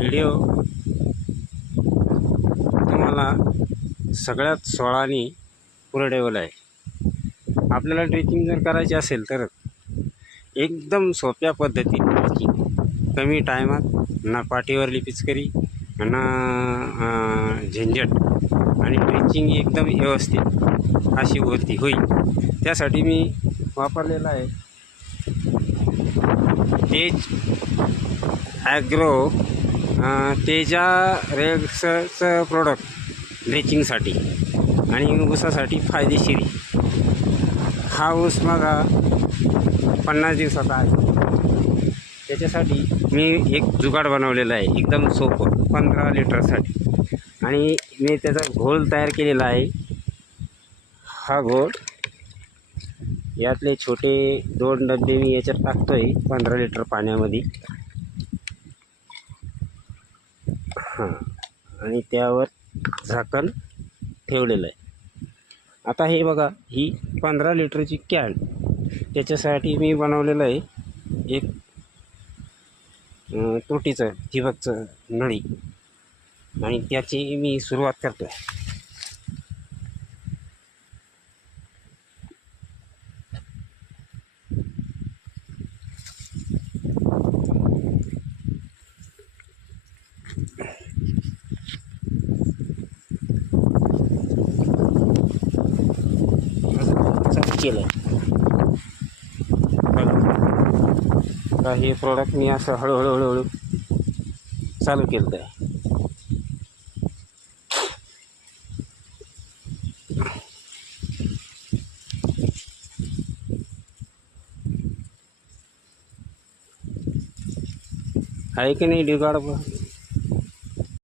Video तुम्हाला सगळ्यात सोळाने पुरवडेबल आहे. आपल्याला ड्रेसिंग जर करायची असेल तर एकदम सोप्या पद्धतीने ड्रेसिंग, कमी टायमात, ना पाठीवरली पिचकरी ना झंझट, आणि ड्रेसिंग एकदम व्यवस्थित अशी वरती होईल. त्यासाठी मी वापरलेला आहे तेज ॲग्रो तेजा रेक्सचं प्रोडक्ट ड्रेचिंगसाठी आणि ऊसासाठी फायदेशीर. हा ऊस माझा 50 दिवसाचा आहे. त्याच्यासाठी मी एक जुगाड बनवलेला आहे एकदम सोपं 15 लिटरसाठी, आणि मी त्याचा घोल तयार केलेला आहे. हा घोल यातले छोटे 2 डबे मी याच्यात टाकतो आहे 15 लिटर पाण्यामध्ये. हां, आणि त्यावर झाकण ठेवलेलं आहे. आता हे बघा, ही 15 लिटरची कॅन, त्याच्यासाठी मी बनवलेलं आहे एक तुटीचं ठिबकचं नळी, आणि त्याची मी सुरुवात करतो आहे. चालू केलं बघा. हे प्रोडक्ट मी असं हळूहळू चालू केलं आहे. आहे की नाही जुगाड